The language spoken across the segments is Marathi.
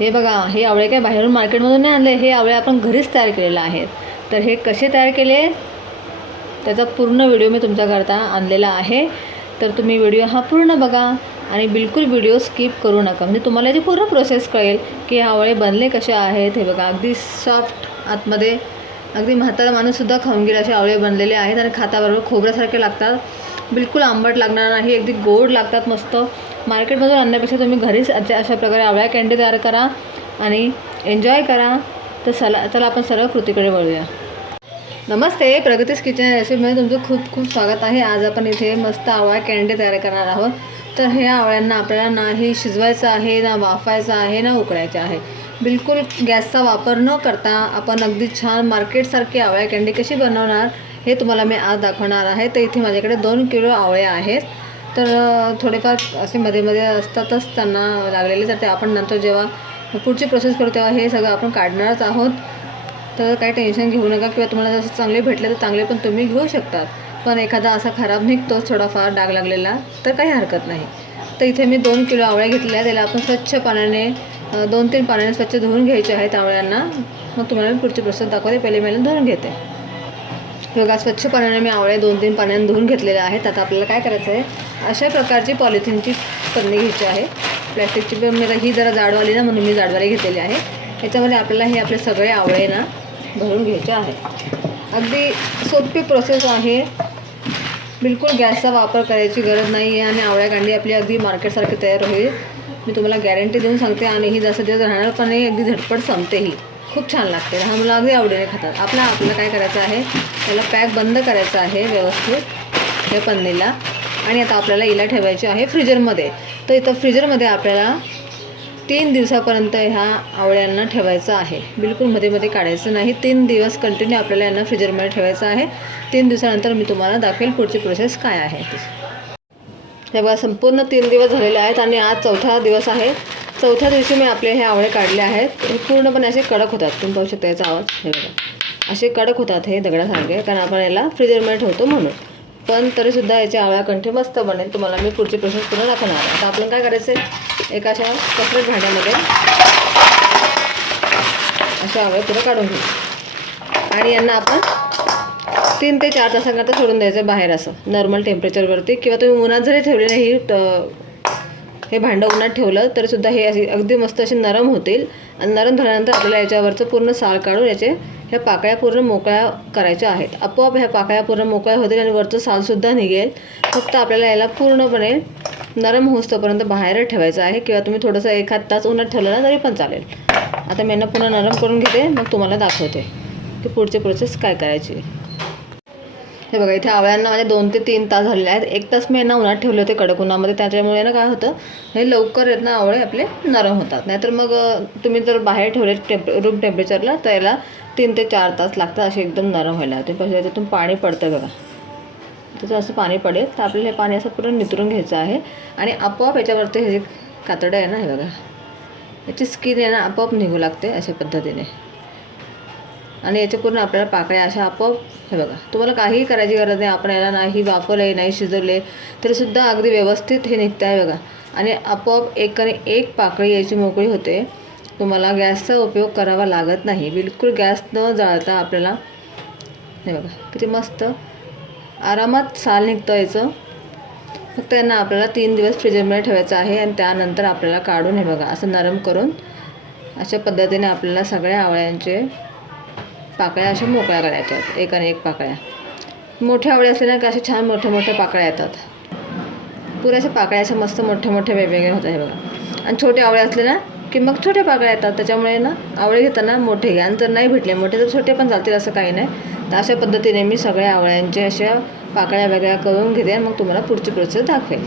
हे बघा हे आवळे काय बाहेरून मार्केटमधून नाही आणले हे आवळे आपण घरीच तयार केलेले आहेत. तर हे कसे तयार केले? त्याचा पूर्ण व्हिडिओ मी तुमच्याकरता आणलेला आहे. तर तुम्ही व्हिडिओ हा पूर्ण बघा आणि बिलकुल व्हिडिओ स्किप करू नका. म्हणजे तुम्हाला याची पूर्ण प्रोसेस कळेल की आवळे बनले कसे आहेत. हे बघा अगदी सॉफ्ट आतमध्ये अगदी म्हातारा माणूससुद्धा खाऊन गेला असे आवळे बनलेले आहेत आणि खाताबरोबर खोबऱ्यासारखे लागतात. बिलकुल आंबट लागणार नाही अगदी गोड लागतात मस्त. मार्केटमधून आणण्यापेक्षा तुम्ही घरीच अशा अशा प्रकारे आवळ्या कँडी तयार करा आणि एन्जॉय करा. तर चला चला आपण सरळ कृतीकडे वळूया. नमस्ते प्रगतीस किचन रेसिपीमध्ये तुमचं खूप खूप स्वागत आहे. आज आपण इथे मस्त आवळा कँडी तयार करणार आहोत. तर ह्या आवळ्यांना आपल्याला नाही शिजवायचं आहे ना वाफायचं आहे ना उकडायचं आहे. बिलकुल गॅसचा वापर न करता आपण अगदी छान मार्केटसारखी आवळ्या कँडी कशी बनवणार हे तुम्हाला मी आज दाखवणार आहे. तर इथे माझ्याकडे दोन किलो आवळे आहेत. तर थोडेफार असे मध्ये मध्ये असतातच त्यांना लागलेले तर ते आपण नंतर जेव्हा पुढची प्रोसेस करू तेव्हा हे सगळं आपण काढणारच आहोत. तर काही टेन्शन घेऊ नका किंवा तुम्हाला जसं चांगले भेटले तर चांगले पण तुम्ही घेऊ शकतात. पण एखादा असा खराब निघतोच थोडाफार डाग लागलेला तर काही हरकत नाही. तर इथे मी दोन किलो आवळ्या घेतल्या त्याला आपण स्वच्छ पाण्याने दोन तीन पाण्याने स्वच्छ धुवून घ्यायचे आहेत आवळ्यांना. मग तुम्हाला मी पुढची प्रोसेस दाखवते. पहिले मी धुवून घेते. बघा स्वच्छ पाण्याने मी आवळे दोन तीन पाण्याने धुवून घेतलेले आहेत. आता आपल्याला काय करायचं आहे अशा प्रकारची पॉलिथिनची पन्नी घ्यायची आहे. प्लॅस्टिकची पण मी ही जरा जाडवाली ना म्हणून मी जाडवाली घेतलेली आहे. याच्यामध्ये आपल्याला हे आपले सगळे आवळे ना भरून घ्यायचे आहे. अगदी सोपी प्रोसेस आहे. बिलकुल गॅसचा वापर करायची गरज नाही आहे आणि आवळ्या कांडी आपली अगदी मार्केटसारखी तयार होईल. मी तुम्हाला गॅरंटी देऊन सांगते आणि ही जास्त दिवस राहणार पण अगदी झटपट संपते ही. खूप छान लागते. हा मुलं अगदी आवडीने खातात. आपला आपल्याला काय करायचं आहे? त्याला पॅक बंद करायचं आहे व्यवस्थित. या पन्नीला. आणि आता आपल्याला हिला ठेवायची आहे फ्रीजरमध्ये. तर इथं फ्रीजरमध्ये आपल्याला तीन दिवसापर्यंत ह्या आवळ्यांना ठेवायचं आहे. बिलकुलमध्ये मध्ये काढायचं नाही. तीन दिवस कंटिन्यू आपल्याला यांना फ्रीजरमध्ये ठेवायचं आहे. तीन दिवसानंतर मी तुम्हाला दाखवेल पुढची प्रोसेस काय आहे. हे बघा संपूर्ण तीन दिवस झालेले आहेत आणि आज चौथा दिवस आहे. चौथ्या दिवशी मी आपले हे आवळे काढले आहेत. हे पूर्णपणे असे कडक होतात. तुम्ही पाहू शकता याचा आवाज. हे बघा. असे कडक होतात हे दगडासारखे कारण आपण याला फ्रीजरमध्ये ठेवतो म्हणून. पण तरीसुद्धा याचे आवळा कंठे मस्त बनेल. तुम्हाला मी पुढचे प्रोसेस पूर्ण दाखवणार आहे. आता आपण काय करायचं आहे? एका अशा कसरत भांड्यामध्ये असे आवळे पुढे काढून घेऊ. आणि यांना आपण तीन ते चार तासांकरता सोडून द्यायचं बाहेर असं. नॉर्मल टेम्परेचरवरती किंवा तुम्ही उन्हात जरी ठेवलेलं ही हे भांडं उन्हात ठेवलं तरीसुद्धा हे असे अगदी मस्त असे नरम होतील. आणि नरम झाल्यानंतर आपल्याला याच्यावरचं पूर्ण साल काढून याचे ह्या पाकळ्या पूर्ण मोकळ्या करायच्या आहेत. आपोआप ह्या पाकळ्या पूर्ण मोकळ्या होतील आणि वरचं सालसुद्धा निघेल. फक्त आपल्याला याला पूर्णपणे नरम होस्तोपर्यंत बाहेर ठेवायचं आहे किंवा तुम्ही थोडंसं एखाद तास उन्हात ठेवलं ना तरी पण चालेल. आता मी यांना पुन्हा नरम करून घेते मग तुम्हाला दाखवते. की पुढची प्रोसेस काय करायची? आहे. हे बघा इथे आवळ्यांना माझे दोन ते तीन तास झालेले आहेत. एक तास मी यांना उन्हात ठेवले होते कडक उन्हामध्ये त्याच्यामुळे ना काय होतं हे लवकर आहेत ना आवळे आपले नरम होतात. नाहीतर मग तुम्ही जर बाहेर ठेवले टेम्प रूम टेम्परेचरला तर याला तीन ते चार तास लागतात असे एकदम नरम व्हायला. ते पाहिजे त्याच्यातून पाणी पडतं बघा. त्याचं असं पाणी पडेल तर आपल्याला हे पाणी असं पूर्ण नितरून घ्यायचं आहे. आणि आपोआप याच्यावरती हे जे कातडं आहे ना हे बघा याची स्किन आहे ना आपोआप निघू लागते अशा पद्धतीने. आणि याच्या पूर्ण आपल्याला पाकळ्या अशा आपोआप हे बघा तुम्हाला काहीही करायची गरज नाही आपण याला नाही वापरले नाही शिजवले तरीसुद्धा अगदी व्यवस्थित हे निघतं आहे बघा. आणि आपोआप एक आणि एक पाकळी याची मोकळी होते. तुम्हाला गॅसचा उपयोग करावा लागत नाही. बिलकुल गॅस न जाळता आपल्याला हे बघा किती मस्त आरामात साल निघतं याचं. फक्त यांना आपल्याला तीन दिवस फ्रीजरमध्ये ठेवायचं आहे आणि त्यानंतर आपल्याला काढून हे बघा असं नरम करून अशा पद्धतीने आपल्याला सगळ्या आवळ्यांचे पाकळ्या अशा मोकळ्या करायच्या आहेत एक आणि एक पाकळ्या. मोठ्या आवळे असले ना की असे छान मोठ्या मोठ्या पाकळ्या येतात. पुऱ्याच्या पाकळ्या अशा मस्त मोठ्या मोठ्या वेगवेगळ्या होतात हे बघा. आणि छोटे आवळे असले ना की मग छोट्या पाकळ्या येतात. त्याच्यामुळे ना आवळे घेताना मोठे घ्या. आणि जर नाही भेटले मोठे तर छोटे पण चालतील असं काही नाही. तर अशा पद्धतीने मी सगळ्या आवळ्यांच्या अशा पाकळ्या वेगळ्या करून घेते आणि मग तुम्हाला पुढची प्रोसेस दाखवेल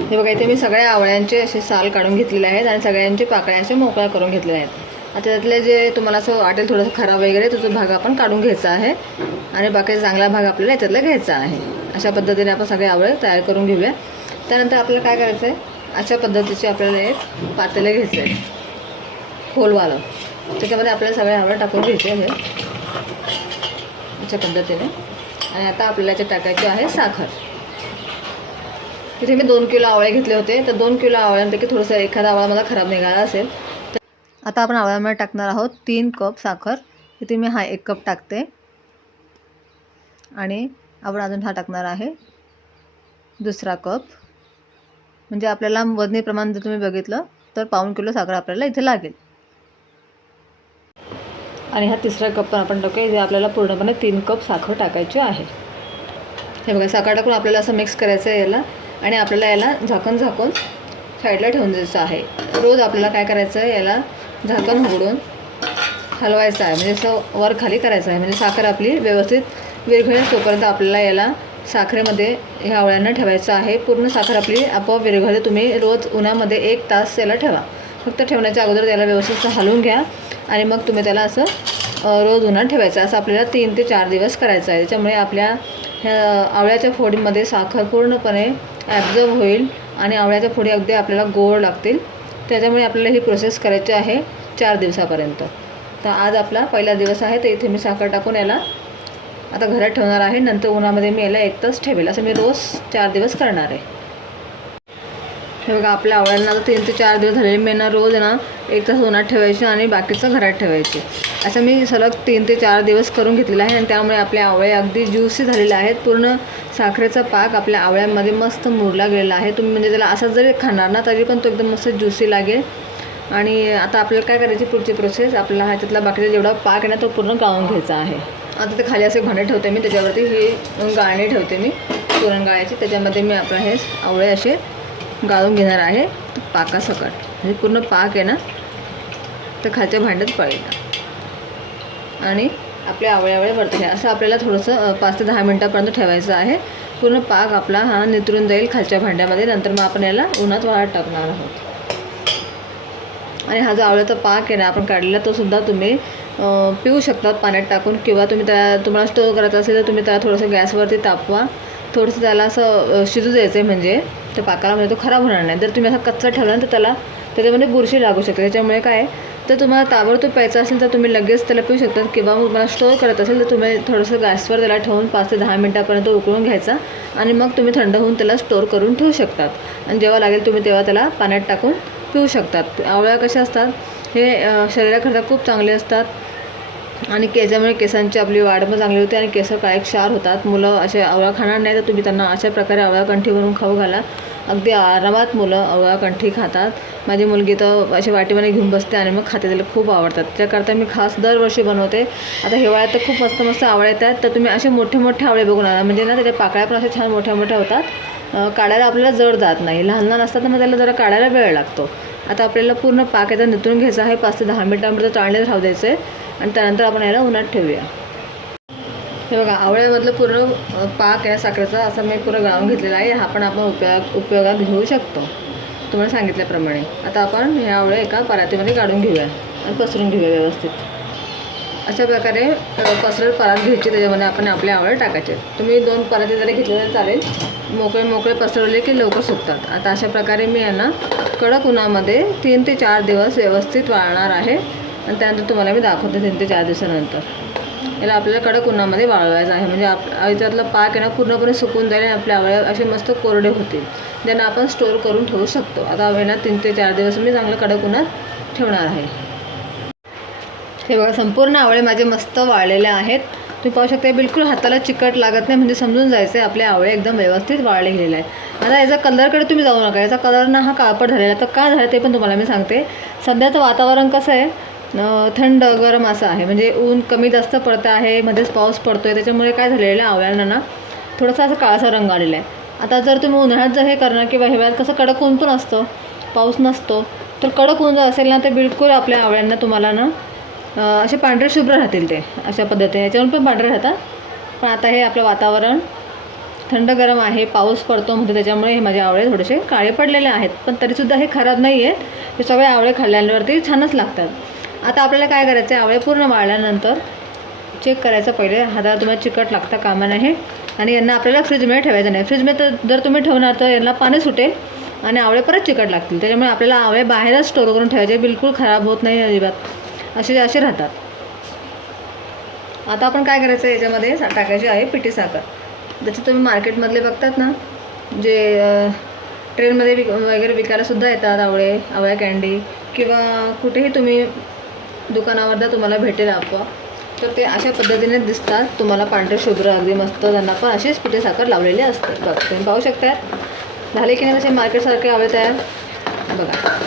हे बघा इथे मी सगळ्या आवळ्यांचे असे साल काढून घेतलेले आहेत आणि सगळ्यांचे पाकळ्या असे मोकळ्या करून घेतलेल्या आहेत. आता त्यातले जे तुम्हाला असं वाटेल थोडंसं खराब वगैरे तो भाग आपण काढून घ्यायचा आहे. आणि बाकी चांगला भाग आपल्याला याच्यातला घ्यायचा आहे. अशा पद्धतीने आपण सगळे आवळे तयार करून घेऊया. त्यानंतर आपल्याला काय करायचं आहे अशा पद्धतीचे आपल्याला एक पातेले घ्यायचं आहे खोलवालं. त्याच्यामध्ये आपल्याला सगळे आवळे टाकून घ्यायचे आहे अशा पद्धतीने. आणि आता आपल्याला याच्यात टाकायची आहे साखर. तिथे मी दोन किलो आवळे घेतले होते. तर दोन किलो आवळ्यांपैकी थोडंसं एखादा आवळा मला खराब निघाला असेल आता आपण आवळ्यामध्ये टाकणार आहोत तीन कप साखर. इथे मी हा एक कप टाकते. आणि आपण अजून हा टाकणार आहे दुसरा कप. म्हणजे आपल्याला वजनी प्रमाण जर तुम्ही बघितलं तर पाऊण किलो साखर आपल्याला इथे लागेल. आणि हा तिसरा कप पण आपण टाकूया. इथे आपल्याला पूर्णपणे तीन कप साखर टाकायची आहे. हे बघा साखर टाकून आपल्याला असं मिक्स करायचं आहे याला. आणि आपल्याला याला झाकण झाकून साईडला ठेवून द्यायचं आहे. रोज आपल्याला काय करायचं आहे याला? झाकण उघडून हलवायचं आहे. म्हणजे असं वर खाली करायचं आहे. म्हणजे साखर आपली व्यवस्थित विरघळेल तोपर्यंत आपल्याला याला साखरेमध्ये ह्या आवळ्यांना ठेवायचं आहे. पूर्ण साखर आपली आपोआप विरघळते तुम्ही रोज उन्हामध्ये एक तास त्याला ठेवा. फक्त ठेवण्याच्या अगोदर त्याला व्यवस्थित हलवून घ्या. आणि मग तुम्ही त्याला असं रोज उन्हात ठेवायचं असं आपल्याला तीन ते चार दिवस करायचं आहे. त्याच्यामुळे आपल्या ह्या आवळ्याच्या फोडीमध्ये साखर पूर्णपणे ॲब्झर्व होईल आणि आवळ्याच्या फोडी अगदी आपल्याला गोड लागतील. त्याच्यामुळे आपल्याला ही प्रोसेस करायची आहे चार दिवसापर्यंत. तर आज आपला पहिला दिवस आहे तर इथे मी साखर टाकून याला आता घरात ठेवणार आहे. नंतर उन्हामध्ये मी याला एक तास ठेवेल. असं मी रोज चार दिवस करणार आहे. हे बघा आपल्या आवळ्यांना आता तीन ते चार दिवस झालेले मी ना रोज ना एक तास उन्हात ठेवायचे आणि बाकीचं घरात ठेवायचे. असं मी सलग तीन ते चार दिवस करून घेतलेलं आहे आणि त्यामुळे आपले आवळे अगदी ज्युसी झालेले आहेत. पूर्ण साखरेचा पाक आपल्या आवळ्यांमध्ये मस्त मुरला गेलेला आहे. तुम्ही म्हणजे त्याला असंच जरी खाणार ना तरी पण तो एकदम मस्त ज्युसी लागेल. आणि आता आपल्याला काय करायची पुढची प्रोसेस आपल्याला ह्याच्यातला बाकीचा जेवढा पाक आहे ना तो पूर्ण गाळून घ्यायचा आहे. आता ते खाली असे भांडे ठेवते मी त्याच्यावरती ही गाळणी ठेवते मी. पुरण गाळायची त्याच्यामध्ये मी आपलं हे आवळे असे गाळून घेणार आहे. पाकासकट. म्हणजे पूर्ण पाक आहे ना तर खालच्या भांड्यात पळेल आणि आपले आवळ्यावळे वरती घ्या असं आपल्याला थोडंसं पाच ते दहा मिनटापर्यंत ठेवायचं आहे. पूर्ण पाक आपला हा नितरून जाईल खालच्या भांड्यामध्ये. नंतर मग आपण याला उन्हात वाळत टाकणार आहोत. आणि हा जो आवळ्याचा पाक आहे ना आपण काढलेला तो सुद्धा तुम्ही पिऊ शकतात पाण्यात टाकून किंवा तुम्ही त्या तुम्हाला स्टोअर करायचा असेल तर तुम्ही त्याला थोडंसं गॅसवरती तापवा. थोडंसं त्याला असं शिजू द्यायचं आहे म्हणजे तर पाकाला म्हणजे तो खराब होणार नाही. जर तुम्ही असा कच्चा ठेवला ना तर त्याला त्याच्यामध्ये बुरशी लागू शकते. त्याच्यामुळे काय तर तुम्हाला ताबडतोब प्यायचं असेल तर तुम्ही लगेच त्याला पिऊ शकतात किंवा मग तुम्हाला स्टोअर करत असेल तर तुम्ही थोडंसं गॅसवर त्याला ठेवून पाच ते दहा मिनटापर्यंत उकळून घ्यायचा. आणि मग तुम्ही थंड होऊन त्याला स्टोअर करून ठेवू शकतात. आणि जेव्हा लागेल तुम्ही तेव्हा त्याला पाण्यात टाकून पिऊ शकतात. आवळ्या कशा असतात हे शरीराकरता खूप चांगले असतात. आणि केसामुळे केसांची आपली वाढ पण चांगली होते आणि केस काय क्षार होतात. मुलं असे आवळा खाणार नाही तर तुम्ही त्यांना अशा प्रकारे आवळा कंठी खाऊ घाला. अगदी आरामात मुलं आवळा कंठी खातात. माझी मुलगी तर अशी वाटीमध्ये घेऊन बसते आणि मग खाते त्याला खूप आवडतात. त्याकरता मी खास दरवर्षी बनवते. आता हिवाळ्यात तर खूप मस्त मस्त आवळे येतात. तर तुम्ही असे मोठे मोठे आवळे बघून आणा म्हणजे ना त्याच्या पाकळ्या पण अशा छान मोठ्या मोठ्या होतात. काढायला आपल्याला जड जात नाही. लहान लहान असतात तर मग त्याला जरा काढायला वेळ लागतो. आता आपल्याला पूर्ण पाक याचा नितळून घ्यायचा आहे. पाच ते दहा मिनटांपर्यंत चाळण्यात राहू द्यायचं. आहे आणि त्यानंतर आपण याला उन्हात ठेवूया. हे बघा आवळ्यामधलं पूर्ण पाक आहे साखरेचा असं मी पूर्ण गाळून घेतलेला आहे. हा पण आपण उपयोग उपयोगात घेऊ शकतो. तुम्हाला सांगितल्याप्रमाणे. आता आपण हे आवळे एका परातीमध्ये काढून घेऊया. आणि पसरून घेऊया व्यवस्थित. अशा प्रकारे कसरत परात घ्यायची त्याच्यामध्ये आपण आपले आवड टाकायचे. तुम्ही दोन पराती जरी घेतले तरी चालेल. मोकळे मोकळे पसरवले की लवकर सुकतात. आता अशा प्रकारे मी यांना कडक उन्हामध्ये तीन ते चार दिवस व्यवस्थित वाळणार आहे. आणि त्यानंतर तुम्हाला मी दाखवते तीन ते चार दिवसानंतर. याला आपल्याला कडक उन्हामध्ये वाळवायचं आहे. म्हणजे आप याच्यातलं पाक आहे ना पूर्णपणे सुकून जाईल आणि आपल्या आवळ्या असे मस्त कोरडे होतील. ज्यांना आपण स्टोअर करून ठेवू शकतो. आता हवेना तीन ते चार दिवस मी चांगलं कडक उन्हात ठेवणार आहे. हे बघा संपूर्ण आवळे माझे मस्त वाळलेले आहेत. तुम्ही पाहू शकता बिलकुल हाताला चिकट लागत नाही म्हणजे समजून जायचं आहे आपले आवळे एकदम व्यवस्थित वाळले गेलेले आहेत. आता याचा कलरकडे तुम्ही जाऊ नका याचा कलर ना हा काळपट झालेला तर का झालं ते पण तुम्हाला मी सांगते. सध्याचं वातावरण कसं आहे थंड गरम असं आहे. म्हणजे ऊन कमी जास्त पडतं आहे मध्येच पाऊस पडतो आहे त्याच्यामुळे काय झालेलं आहे आवळ्यांना ना थोडासा असं काळासा रंग आलेला आहे. आता जर तुम्ही उन्हाळ्यात जर हे करणार किंवा हिवाळ्यात कसं कडक ऊन पण असतं पाऊस नसतो तर कडक ऊन जर असेल ना तर बिलकुल आपल्या आवळ्यांना तुम्हाला ना असे पांढरे शुभ्र राहतील ते अशा पद्धतीने. याच्यावरून पण पांढरे राहतात. पण आता हे आपलं वातावरण थंड गरम आहे पाऊस पडतो म्हणजे त्याच्यामुळे हे माझे आवळे थोडेसे काळे पडलेले आहेत. पण तरीसुद्धा हे खराब नाही आहेत. हे सगळे आवळे खाल्ल्यावरती छानच लागतात. आता आपल्याला काय करायचं आहे आवळे पूर्ण वाळल्यानंतर चेक करायचं पहिले. हाताला तुम्हाला चिकट लागता कामा नाही आणि यांना आपल्याला फ्रीजमध्ये ठेवायचं नाही. फ्रीजमध्ये तर जर तुम्ही ठेवणार तर यांना पाणी सुटेल आणि आवळे परत चिकट लागतील. त्याच्यामुळे आपल्याला आवळे बाहेरच स्टोर करून ठेवायचे. बिलकुल खराब होत नाही अजिबात. असे असे राहतात. आता आपण काय करायचं आहे याच्यामध्ये? सा- टाकायची आहे पिठी साखर. जसं तुम्ही मार्केटमधले बघतात ना जे ट्रेनमध्ये विक वगैरे विकायलासुद्धा येतात आवळे आवळ्या कँडी किंवा कुठेही तुम्ही दुकानावर तुम्हाला भेटेल आपवा तर ते अशा पद्धतीने दिसतात. तुम्हाला पांढरे शुभ्र अगदी मस्त त्यांना पण अशीच पिठे साखर लावलेली असते. बघ तुम्ही पाहू शकता झाले की नाही तसे मार्केटसारखे आवळे तयार? बघा.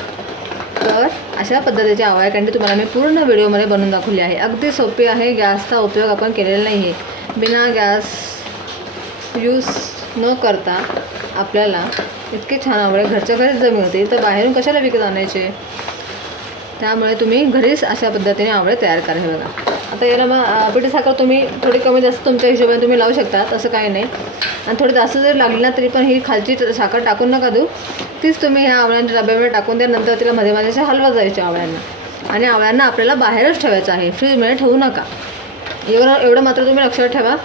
तर अशा पद्धतीचे आवळ्या तुम्हाला मी पूर्ण व्हिडिओमध्ये बनवून दाखवली आहे. अगदी सोपी आहे गॅसचा उपयोग आपण केलेला नाही आहे बिना गॅस यूज न करता आपल्याला इतके छान आवळे घरच्या घरीच जर होते तर बाहेरून कशाला विकत आणायचे? त्यामुळे तुम्ही घरीच अशा पद्धतीने आवळे तयार करा हे बघा. आता याला मग पिठी साखर तुम्ही थोडी कमी जास्त तुमच्या हिशोबाने तुम्ही लावू शकता तसं काही नाही. आणि थोडी जास्त जरी लागली ना तरी पण ही खालची साखर टाकून नका देऊ. तीच तुम्ही ह्या आवळ्यांच्या डब्यामध्ये टाकून द्या नंतर तिला मध्ये मध्ये हलवा जायच्या आवळ्यांना. आणि आवळ्यांना आपल्याला बाहेरच ठेवायचं आहे फ्रीजमध्ये ठेवू नका. एवढं एवढं मात्र तुम्ही लक्षात ठेवा.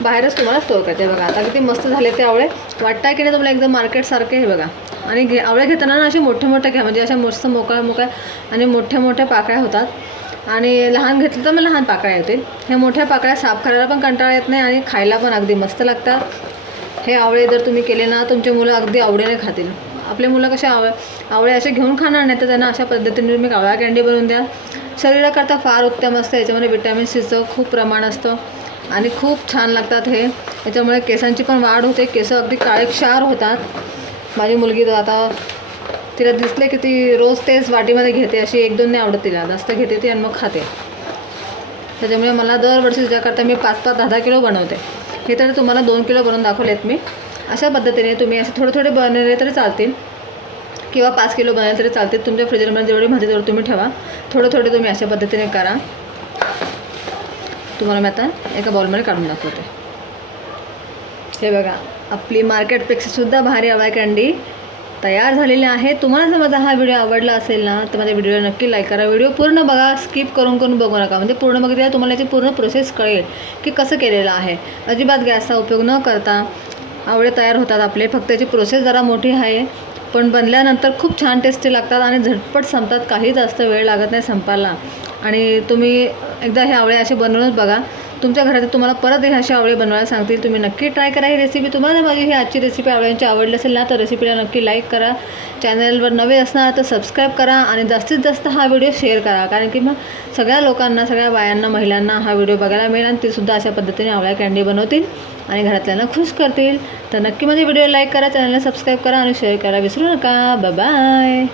बाहेरच तुम्हाला स्टोअर करते बघा. आता किती मस्त झाले ते आवळे. वाटतं की नाही तुम्हाला एकदम मार्केटसारखे हे बघा. आणि घे आवळे घेताना ना असे मोठे मोठे घ्या म्हणजे अशा मस्त मोकळ्या मोकळ्या आणि मोठ्या मोठ्या पाकळ्या होतात. आणि लहान घेतलं तर मग लहान पाकळ्या येतील. ह्या मोठ्या पाकळ्या साफ करायला पण कंटाळा येत नाही आणि खायला पण अगदी मस्त लागतात. हे आवळे जर तुम्ही केले ना तुमचे मुलं अगदी आवडीने खातील. आपले मुलं कसे आव आवळे असे घेऊन खाणार नाही तर त्यांना अशा पद्धतीने तुम्ही कावळा कँडी बनवून द्या. शरीराकरता फार उत्तम असतं याच्यामध्ये विटॅमिन सीचं खूप प्रमाण असतं आणि खूप छान लागतात हे. याच्यामुळे केसांची पण वाढ होते केस अगदी काळेक्षार होतात. माझी मुलगी तर आता तिला दिसले की ती रोज तेच वाटीमध्ये घेते अशी एक दोन नाही आवडत तिला. जास्त घेते ती आणि मग खाते. त्याच्यामुळे मला दरवर्षी तिच्याकरता मी पाच पाच दहा दहा किलो बनवते. हे तर तुम्हाला दोन किलो बनवून दाखवलेत मी. अशा पद्धतीने तुम्ही असे थोडे थोडे बनवले तरी चालतील. किंवा पाच किलो बनवले तरी चालतील. तुमच्या फ्रीजरमध्ये म्हणजे जेवढी म्हणते तेवढं तुम्ही ठेवा. थोडं थोडे तुम्ही अशा पद्धतीने करा. तुम्हाला मी आता एका बॉलमध्ये काढून दाखवते. हे बघा आपली मार्केटपेक्षासुद्धा भारी आवळा कँडी तयार झालेली आहे. तुम्हाला जर माझा हा व्हिडिओ आवडला असेल ना तर माझ्या व्हिडिओला नक्की लाईक करा. व्हिडिओ पूर्ण बघा स्किप करून करून बघू नका. म्हणजे पूर्ण बघितल्यावर तुम्हाला याची पूर्ण प्रोसेस कळेल की कसं केलेलं आहे. अजिबात गॅसचा उपयोग न करता आवळे तयार होतात आपले. फक्त याची प्रोसेस जरा मोठी आहे. पण बनल्यानंतर खूप छान टेस्टी लागतात आणि झटपट संपतात. काही जास्त वेळ लागत नाही संपायला. आणि तुम्ही एकदा हे आवळे असे बनवूनच बघा. तुमच्या घरात तुम्हाला परत हे असे आवळे बनवायला सांगतील. तुम्ही नक्की ट्राय करा. ही रेसिपी तुम्हाला माझी ही आजची रेसिपी आवळ्यांची आवडली असेल ना तर रेसिपीला नक्की लाईक करा. चॅनलवर नवे असणार तर सबस्क्राईब करा आणि जास्तीत जास्त हा व्हिडिओ शेअर करा. कारण की मग सगळ्या लोकांना सगळ्या बायांना महिलांना हा व्हिडिओ बघायला मिळेल आणि तेसुद्धा अशा पद्धतीने आवळ्या कँडी बनवतील. आणि घरातल्यांना खुश करतील. तर नक्की माझे व्हिडिओ लाईक करा चॅनलला सबस्क्राईब करा आणि शेअर करा विसरू नका. बाय